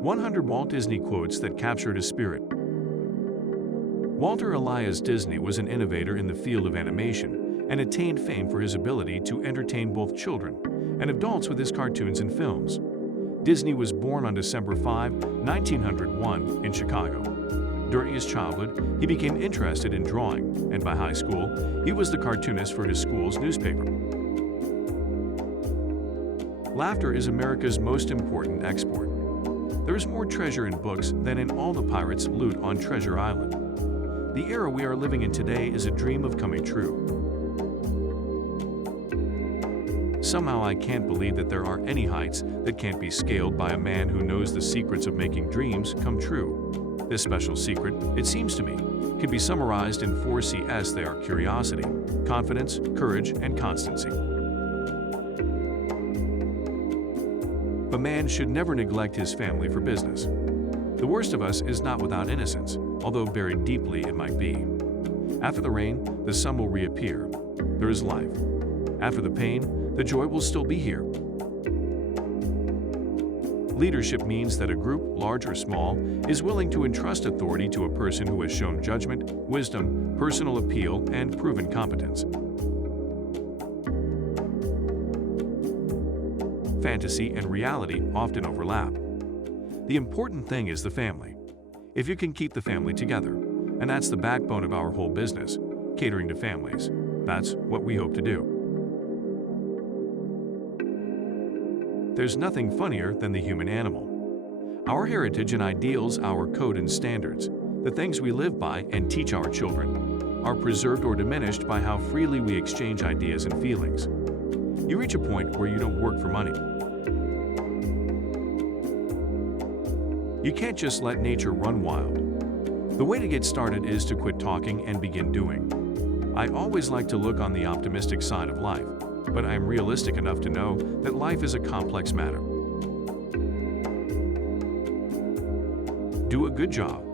100 Walt Disney Quotes that captured his spirit. Walter Elias Disney was an innovator in the field of animation and attained fame for his ability to entertain both children and adults with his cartoons and films. Disney was born on December 5, 1901, in Chicago. During his childhood, he became interested in drawing, and by high school, he was the cartoonist for his school's newspaper. Laughter is America's most important export. There is more treasure in books than in all the pirates' loot on Treasure Island. The era we are living in today is a dream of coming true. Somehow I can't believe that there are any heights that can't be scaled by a man who knows the secrets of making dreams come true. This special secret, it seems to me, can be summarized in 4 C's. They are curiosity, confidence, courage, and constancy. A man should never neglect his family for business. The worst of us is not without innocence, although buried deeply it might be. After the rain, the sun will reappear. There is life. After the pain, the joy will still be here. Leadership means that a group, large or small, is willing to entrust authority to a person who has shown judgment, wisdom, personal appeal, and proven competence. Fantasy and reality often overlap. The important thing is the family. If you can keep the family together, and that's the backbone of our whole business, catering to families, that's what we hope to do. There's nothing funnier than the human animal. Our heritage and ideals, our code and standards, the things we live by and teach our children, are preserved or diminished by how freely we exchange ideas and feelings. You reach a point where you don't work for money. You can't just let nature run wild. The way to get started is to quit talking and begin doing. I always like to look on the optimistic side of life, but I am realistic enough to know that life is a complex matter. Do a good job.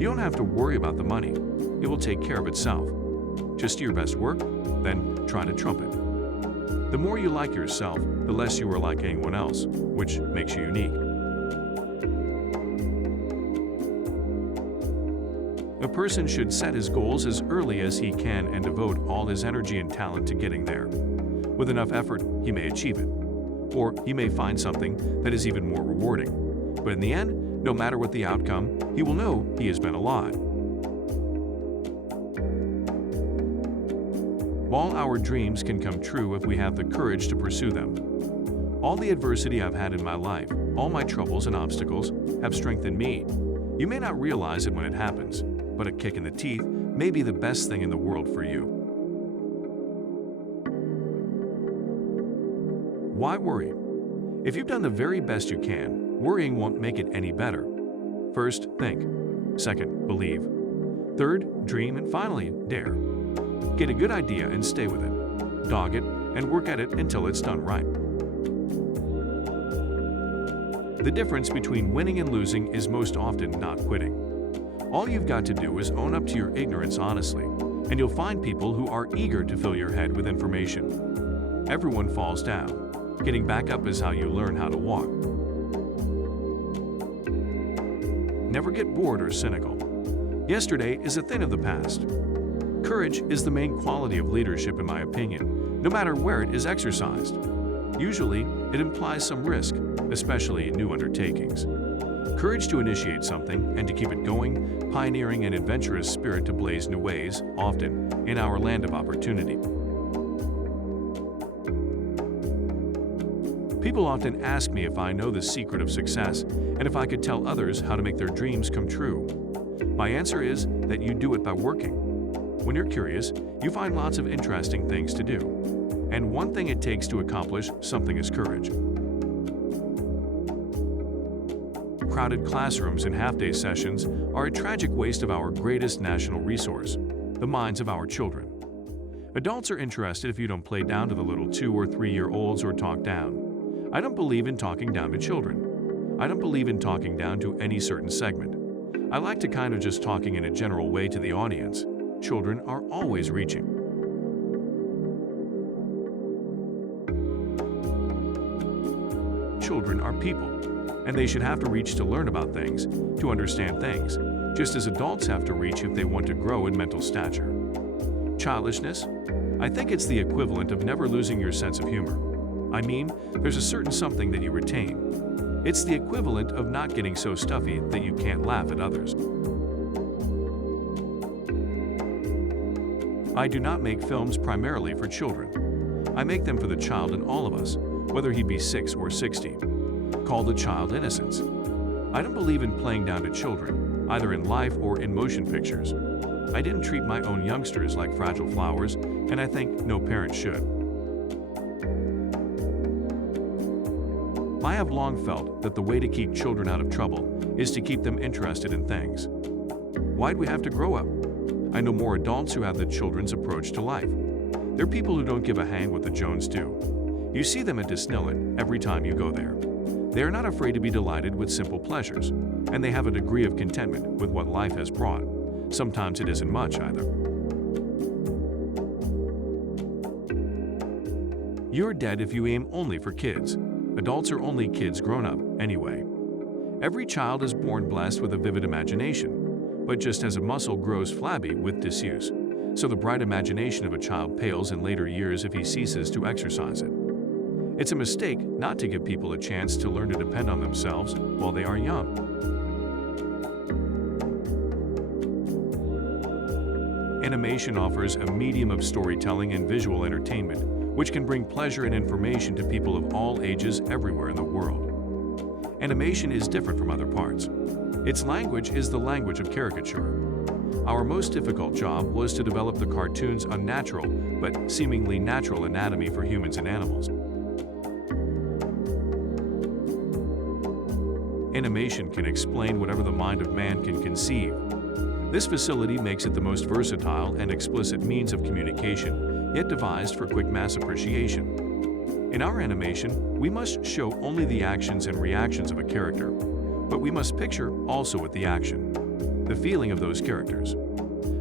You don't have to worry about the money. It will take care of itself. Just do your best work, then try to trump it. The more you like yourself, the less you are like anyone else, which makes you unique. A person should set his goals as early as he can and devote all his energy and talent to getting there. With enough effort, he may achieve it. Or he may find something that is even more rewarding. But in the end, no matter what the outcome, he will know he has been alive. All our dreams can come true if we have the courage to pursue them. All the adversity I've had in my life, all my troubles and obstacles, have strengthened me. You may not realize it when it happens, but a kick in the teeth may be the best thing in the world for you. Why worry? If you've done the very best you can, worrying won't make it any better. First, think. Second, believe. Third, dream. And finally, dare. Get a good idea and stay with it. Dog it and work at it until it's done right. The difference between winning and losing is most often not quitting. All you've got to do is own up to your ignorance honestly, and you'll find people who are eager to fill your head with information. Everyone falls down. Getting back up is how you learn how to walk. Never get bored or cynical. Yesterday is a thing of the past. Courage is the main quality of leadership in my opinion, no matter where it is exercised. Usually, it implies some risk, especially in new undertakings. Courage to initiate something and to keep it going, pioneering an adventurous spirit to blaze new ways, often in our land of opportunity. People often ask me if I know the secret of success and if I could tell others how to make their dreams come true. My answer is that you do it by working. When you're curious, you find lots of interesting things to do. And one thing it takes to accomplish something is courage. Crowded classrooms and half-day sessions are a tragic waste of our greatest national resource, the minds of our children. Adults are interested if you don't play down to the little 2- or 3-year-olds or talk down. I don't believe in talking down to children. I don't believe in talking down to any certain segment. I like to kind of just talking in a general way to the audience. Children are always reaching. Children are people, and they should have to reach to learn about things, to understand things, just as adults have to reach if they want to grow in mental stature. Childishness? I think it's the equivalent of never losing your sense of humor. I mean, there's a certain something that you retain. It's the equivalent of not getting so stuffy that you can't laugh at others. I do not make films primarily for children. I make them for the child in all of us, whether he be 6 or 60. Call the child innocence. I don't believe in playing down to children, either in life or in motion pictures. I didn't treat my own youngsters like fragile flowers, and I think no parent should. I have long felt that the way to keep children out of trouble is to keep them interested in things. Why'd we have to grow up? I know more adults who have the children's approach to life. They're people who don't give a hang what the Jones do. You see them at Disneyland every time you go there. They are not afraid to be delighted with simple pleasures, and they have a degree of contentment with what life has brought. Sometimes it isn't much either. You're dead if you aim only for kids. Adults are only kids grown up, anyway. Every child is born blessed with a vivid imagination, but just as a muscle grows flabby with disuse, so the bright imagination of a child pales in later years if he ceases to exercise it. It's a mistake not to give people a chance to learn to depend on themselves while they are young. Animation offers a medium of storytelling and visual entertainment, which can bring pleasure and information to people of all ages everywhere in the world. Animation is different from other parts. Its language is the language of caricature. Our most difficult job was to develop the cartoon's unnatural, but seemingly natural anatomy for humans and animals. Animation can explain whatever the mind of man can conceive. This facility makes it the most versatile and explicit means of communication, yet devised for quick mass appreciation. In our animation, we must show only the actions and reactions of a character, but we must picture also with the action, the feeling of those characters.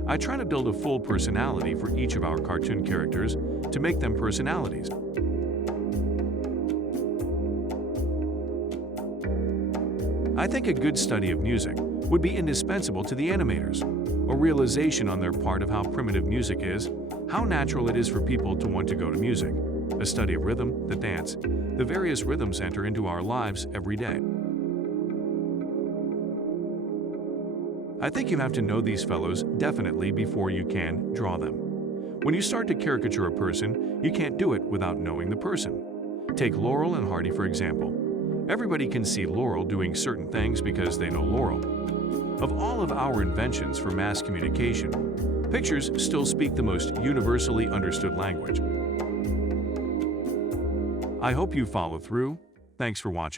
I try to build a full personality for each of our cartoon characters to make them personalities. I think a good study of music would be indispensable to the animators. A realization on their part of how primitive music is, how natural it is for people to want to go to music, a study of rhythm, the dance, the various rhythms enter into our lives every day. I think you have to know these fellows definitely before you can draw them. When you start to caricature a person, you can't do it without knowing the person. Take Laurel and Hardy, for example. Everybody can see Laurel doing certain things because they know Laurel. Of all of our inventions for mass communication, pictures still speak the most universally understood language. I hope you follow through. Thanks for watching.